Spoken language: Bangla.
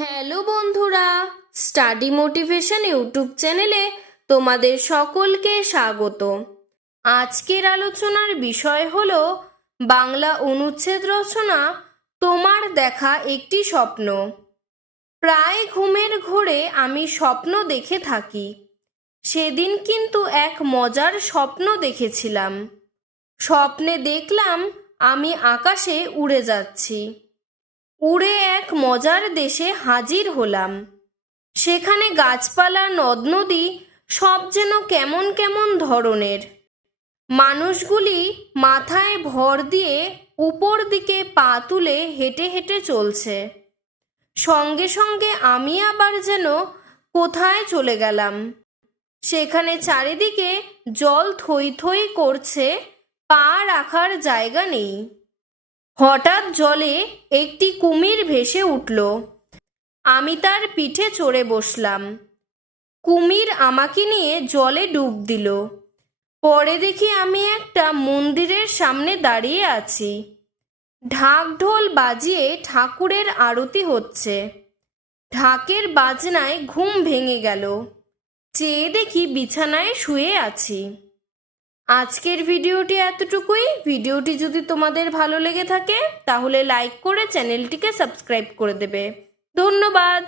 হ্যালো বন্ধুরা, স্টাডি মোটিভেশন ইউটিউব চ্যানেলে তোমাদের সকলকে স্বাগত। আজকের আলোচনার বিষয় হলো বাংলা অনুচ্ছেদ রচনা তোমার দেখা একটি স্বপ্ন। প্রায় ঘুমের ঘোরে আমি স্বপ্ন দেখে থাকি। সেদিন কিন্তু এক মজার স্বপ্ন দেখেছিলাম। স্বপ্নে দেখলাম আমি আকাশে উড়ে যাচ্ছি। উড়ে এক মজার দেশে হাজির হলাম। সেখানে গাছপালা, নদ নদী সব যেন কেমন কেমন ধরনের। মানুষগুলি মাথায় ভর দিয়ে উপর দিকে পা তুলে হেঁটে হেঁটে চলছে। সঙ্গে সঙ্গে আমি আবার যেন কোথায় চলে গেলাম। সেখানে চারিদিকে জল থই থই করছে, পা রাখার জায়গা নেই। হঠাৎ জলে একটি কুমির ভেসে উঠল। আমি তার পিঠে চড়ে বসলাম। কুমির আমাকে নিয়ে জলে ডুব দিল। পরে দেখি আমি একটা মন্দিরের সামনে দাঁড়িয়ে আছি। ঢাক ঢোল বাজিয়ে ঠাকুরের আরতি হচ্ছে। ঢাকের বাজনায় ঘুম ভেঙে গেল। চেয়ে দেখি বিছানায় শুয়ে আছি। আজকের ভিডিওটি এতটুকুই। ভিডিওটি যদি তোমাদের ভালো লেগে থাকে তাহলে লাইক করে চ্যানেলটিকে সাবস্ক্রাইব করে দেবে। ধন্যবাদ।